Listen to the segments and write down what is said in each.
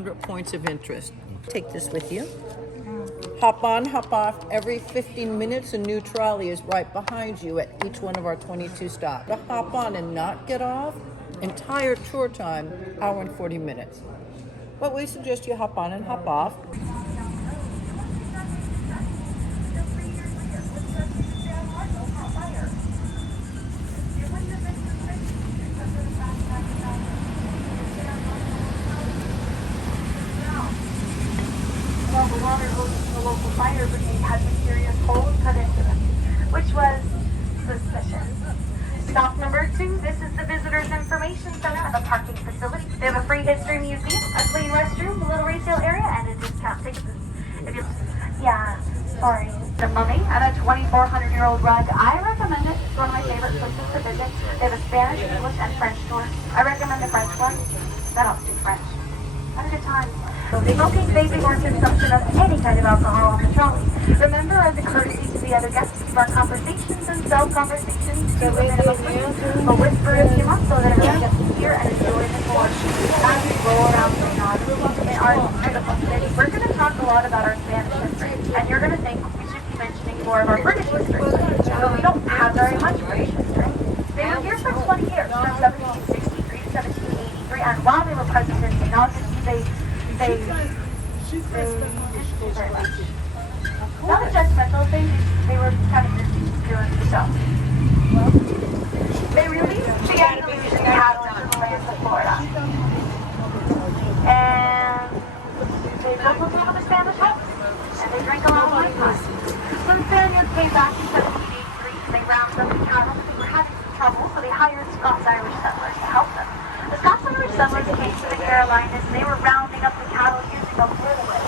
100 points of interest. Take this with you. Hop on, hop off. Every 15 minutes, a new trolley is right behind you at each one of our 22 stops. To hop on and not get off, entire tour time, hour and 40 minutes. But we suggest you hop on and hop off. Well, the water hose from the local fire brigade had mysterious holes cut into them, which was suspicious. Stop number 2, this is the Visitors Information Center at the parking facility. They have a free history museum, a clean restroom, a little retail area, and a discount ticket booth. If you, sorry. The Mummy and a 2,400-year-old rug. I recommend it. It's one of my favorite places to visit. They have a Spanish, English, and French tour. I recommend the French one. I don't speak French. Have a good time. Smoking, vaping, or consumption of any kind of alcohol on the trolley. Remember, as a courtesy to the other guests, keep our conversations and self-conversations to a minimum, but whisper if you must so that everyone gets to hear and enjoy the tour. As we roll around the in our beautiful city, we're going to talk a lot about our Spanish history, and you're going to think we should be mentioning more of our British history, but we don't have very much British history. They were here for 20 years, from 1763 to 1783, and while they were president in August, they didn't do very much. Not a judgmental thing, they were kind of busy doing the show. They released the Andalusian cattle into the lands of Florida. And they built on top of the Spanish house, and they drank a lot of wine. When the Spaniards came back in 1783, they rounded up the cattle, but they were having some trouble, so they hired Scots-Irish settlers to help them. The Scots-Irish settlers came to the Carolinas, and they were rounding up the cattle using a whirlwind.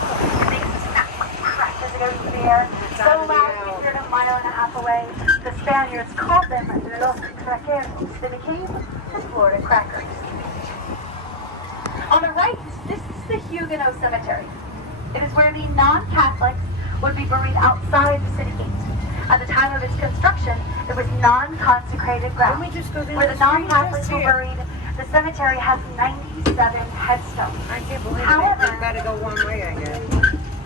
They snapped like crackers out of the air, so loud you could hear them a mile and a half away. The Spaniards called them Los Craqueros. They became the Florida Crackers. On the right, this is the Huguenot Cemetery. It is where the non-Catholics would be buried outside the city gate. At the time of its construction, it was non-consecrated ground. Where the non-Catholics were buried, the cemetery has 97 headstones. I can't believe However, it. You've got to go one way, I guess.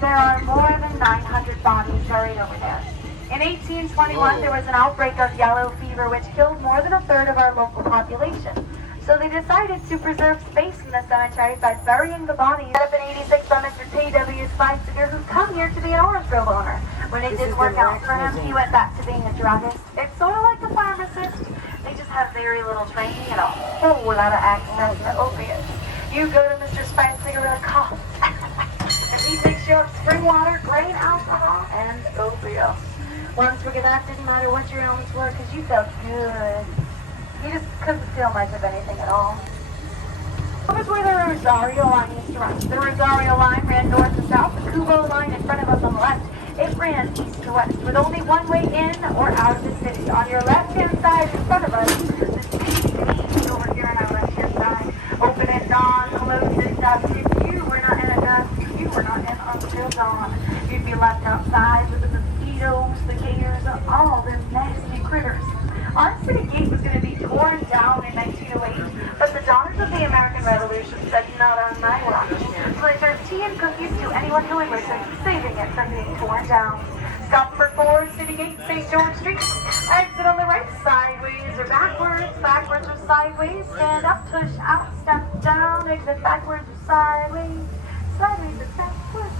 There are more than 900 bodies buried over there. In 1821, there was an outbreak of yellow fever which killed more than a third of our local population. So they decided to preserve space in the cemetery by burying the bodies. Set up in 86 by Mr. T.W. Spicer, who's come here to be an orange grove owner. When it didn't work out for him, he went back to being a druggist. It's sort of like a pharmacist. They just have very little training and a whole lot of access to opiates. You go to Mr. Spicer with a cough, and he takes you up spring water, grain alcohol, and opiates. Once we get that, didn't matter what your ailments were, because you felt good. You just couldn't feel much of anything at all. That was where the Rosario line used to run. The Rosario line ran north to south. The Cubo line in front of us on the left, it ran east to west, with only one way in or out of the city. On your left-hand side in front of us, the city over here on our left-hand side. Open at dawn, close at dusk. If you were not in at dusk, you were not in until dawn. You'd be left outside with the mosquitoes, the gators, and all the nasty critters. Our city gate was going to be torn down in 1908, but the Daughters of the American Revolution said not on my watch. So they served tea and cookies to anyone who would listen, saving it from being torn down. Stop number 4, City Gate, St. George Street. Exit on the right, sideways or backwards, backwards or sideways. Stand up, push out, step down, exit backwards or sideways, sideways or backwards.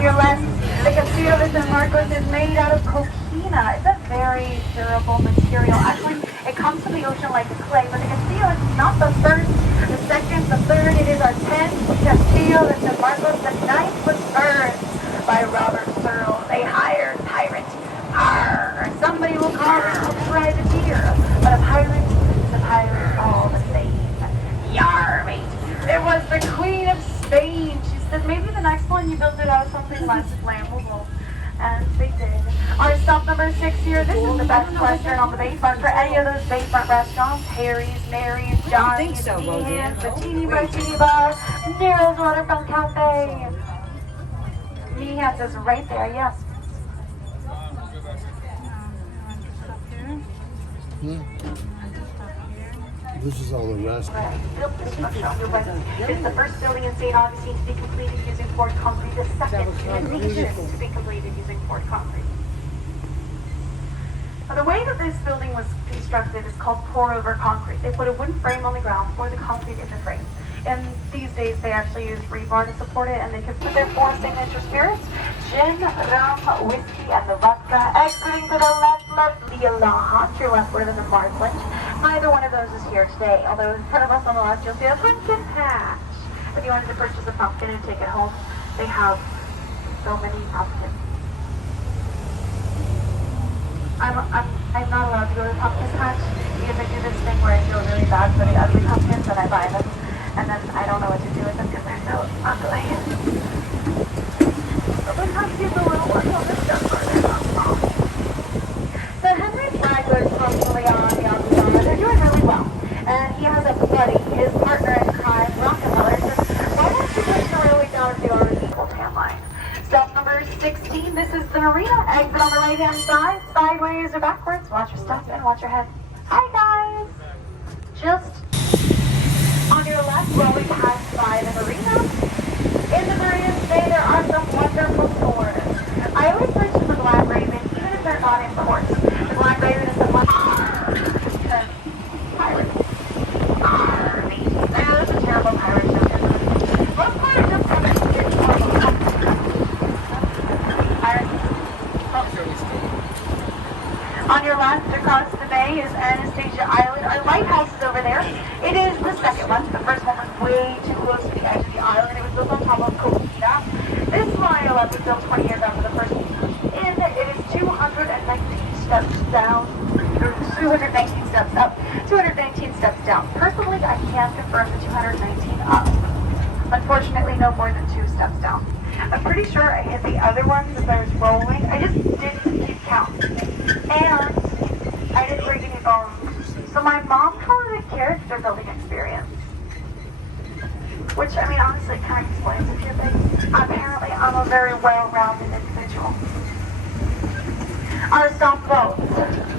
Your left, the Castillo de San Marcos is made out of coquina. It's a very durable material. Actually, it comes from the ocean like clay, but the Castillo is not the first, the second, the third. It is our 10th Castillo de San Marcos. The 9th was burned by Robert Searle, a hired tyrant. Arr, somebody will call him a privateer, but a pirate is a pirate all the same. Yar, mate. It was the Queen of Spain. She said, maybe the next one you build it out of something less flammable. And they did. Our stop number 6 here, this is the best restaurant on the Bayfront for any of those Bayfront restaurants. Harry's, Mary's, Johnny's, Meehan's, the Teeny Martini Bar, Nero's Waterfront Cafe. Meehan's is right there, yes. This is all the rest. Built this structure on your right. It's the first building in St. Augustine to be completed using poured concrete, the second in the nation to be completed using poured concrete. Now, the way that this building was constructed is called pour over concrete. They put a wooden frame on the ground, pour the concrete in the frame. And these days they actually use rebar to support it, and they can put their 4 signature spirits: gin, rum, whiskey, and the vodka. Exiting to the left, the Aloha, to your left, whatever the Mars Lynch. Neither one of those is here today, although in front of us on the left you'll see a pumpkin patch. If you wanted to purchase a pumpkin and take it home, they have so many pumpkins. I'm not allowed to go to the pumpkin patch because I do this thing where I feel really bad for the ugly pumpkins and I buy them, and then I don't know what to do with them because they're so ugly. But sometimes these little ones on this stuff are not small. So Henry Flagler is functionally on the Augustine. They're doing really well. And he has a buddy, his partner in crime, Rockefeller, says, why don't you push the railway down to the equal tan line? Stop number 16, this is the marina. Exit on the right-hand side, sideways or backwards. Watch your step and watch your head. Hi, guys. Just on your left, rolling past by the marina. In the marina today, there are some wonderful tours. I always mention the Black Raven, even if they're not in port. The Black Raven is the one because pirates. There's a terrible pirate joke. What pirate joke ever? It's horrible. On your left, across the bay, is Anastasia Island. Our lighthouse is over there. It is the second one. The first one was way too close to the edge of the island. It was built on top of Coquina. This one on your left was built 20 years after the first one. And it is 219 steps down. 219 steps up. 219 steps down. Personally, I can confirm the 219 up. Unfortunately, no more than 2 steps down. I'm pretty sure I hit the other ones as I was rolling. I just didn't keep count. And I didn't bring any bones. So my mom called it a character building experience. Which, I mean, honestly kind of explains a few things. Apparently, I'm a very well-rounded individual. On a stop boat.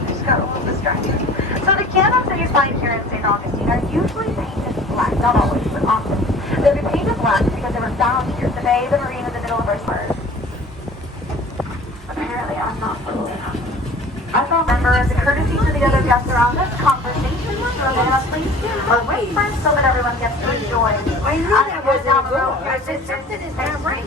Just got a little distracted. So the candles that you find here in St. Augustine are usually painted black. Not always, but often. They'll be painted black because they were found here. The bay, the marina, in the middle of our summers. Apparently, I'm not cool enough. I thought, remember, as a courtesy to the other guests around us, conversations romantically or whispers so that everyone gets to enjoy. I knew that wasn't down the good. road. I said something is not right.